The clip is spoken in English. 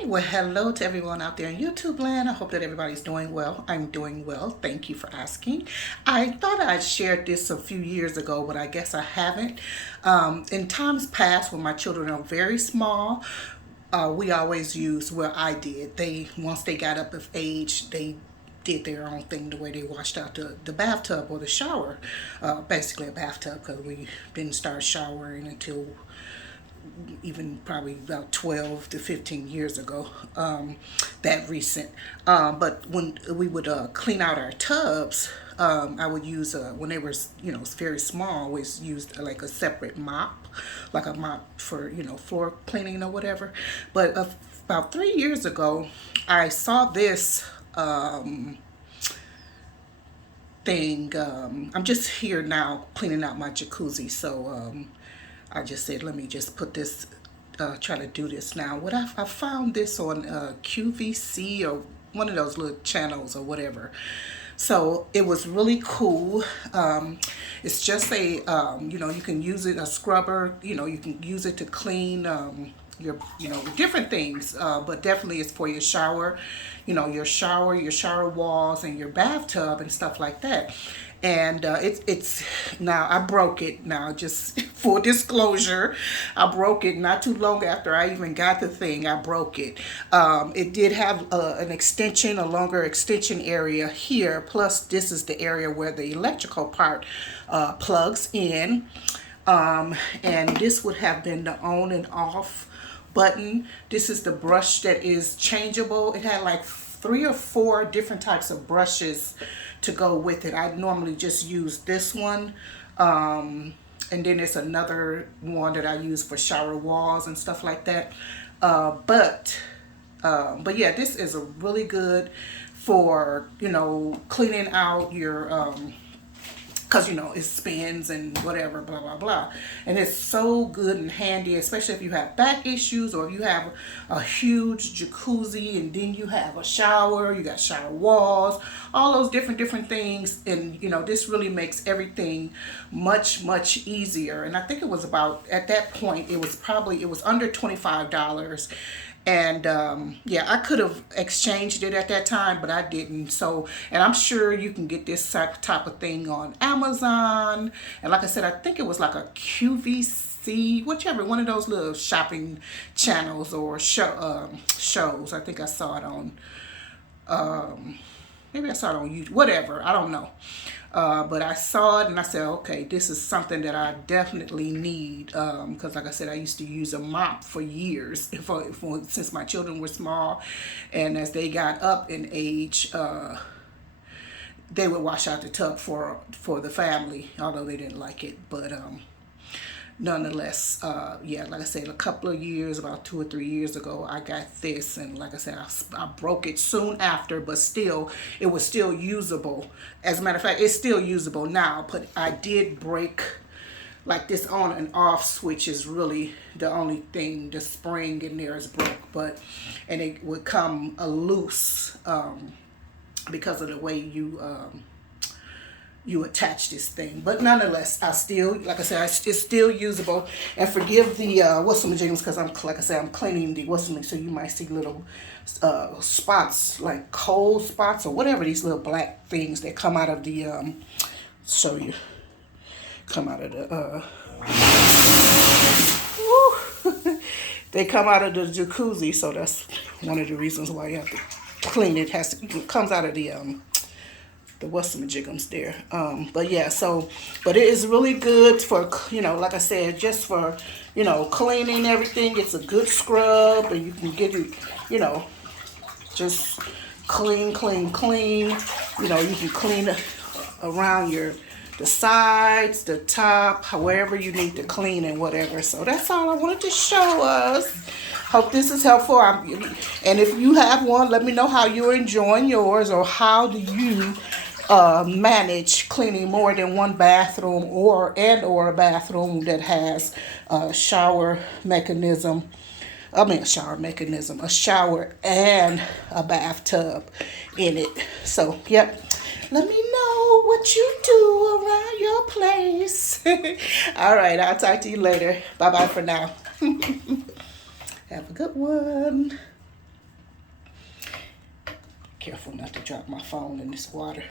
Well, hello to everyone out there in YouTube land. I hope that everybody's doing well. I'm doing well. Thank you for asking. I thought I'd shared this a few years ago, but I guess I haven't. In times past, when my children are very small, we always use, well, I did. Once they got up of age, they did their own thing the way they washed out the bathtub or the shower, basically a bathtub, because we didn't start showering until even probably about 12 to 15 years ago, that recent. But when we would clean out our tubs, I would use, when they were, very small, I always used like a separate mop, like a mop for, floor cleaning or whatever. But about 3 years ago, I saw this thing. I'm just here now cleaning out my jacuzzi, so I just said, let me just put this, try to do this now. I found this on QVC or one of those little channels or whatever. So it was really cool. It's just you can use it, a scrubber, you can use it to clean your, different things, but definitely it's for your shower, your shower walls and your bathtub and stuff like that. And it's now I broke it. Now, just for disclosure, I broke it not too long after I even got the thing. I broke it. It did have an extension, a longer extension area here. Plus, this is the area where the electrical part plugs in. And this would have been the on and off button. This is the brush that is changeable. It had like 3 or 4 different types of brushes to go with it. I normally just use this one. And then there's another one that I use for shower walls and stuff like that. But yeah, this is a really good for, cleaning out your, because it spins and whatever, blah blah blah. And it's so good and handy, especially if you have back issues, or if you have a huge jacuzzi and then you have a shower, you got shower walls, all those different things. And this really makes everything much easier. And I think it was about, at that point, it was under $25. And yeah, I could have exchanged it at that time, but I didn't. So, and I'm sure you can get this type of thing on Amazon. And like I said, I think it was like a QVC, whichever one of those little shopping channels or shows. I think I saw it on, maybe I saw it on YouTube, whatever, I don't know. But I saw it and I said, okay, this is something that I definitely need, because like I said, I used to use a mop for years since my children were small, and as they got up in age, they would wash out the tub for the family, although they didn't like it. But nonetheless, yeah, like I said, a couple of years, about 2 or 3 years ago, I got this, and like I said, I broke it soon after, but still, it was still usable. As a matter of fact, it's still usable now, but I did break, like, this on and off switch is really the only thing. The spring in there is broke, and it would come loose, because of the way you attach this thing. But nonetheless, I still, like I said, it's still usable. And forgive the what's-some-jiggums, because like I said, I'm cleaning the what's-some, so you might see little spots, like cold spots or whatever, these little black things that come out of the show you, come out of the they come out of the jacuzzi, so that's one of the reasons why you have to clean it. It comes out of the what's-some-jiggums there. But yeah, but it is really good for, like I said, just for, cleaning everything. It's a good scrub, and you can get it, just clean. You can clean around the sides, the top, however you need to clean and whatever. So that's all I wanted to show us. Hope this is helpful. And if you have one, let me know how you're enjoying yours, or how do you manage cleaning more than one bathroom, or a bathroom that has a shower mechanism. A shower and a bathtub in it. So, yep. Let me know what you do around your place. All right, I'll talk to you later. Bye-bye for now. Have a good one. Careful not to drop my phone in this water.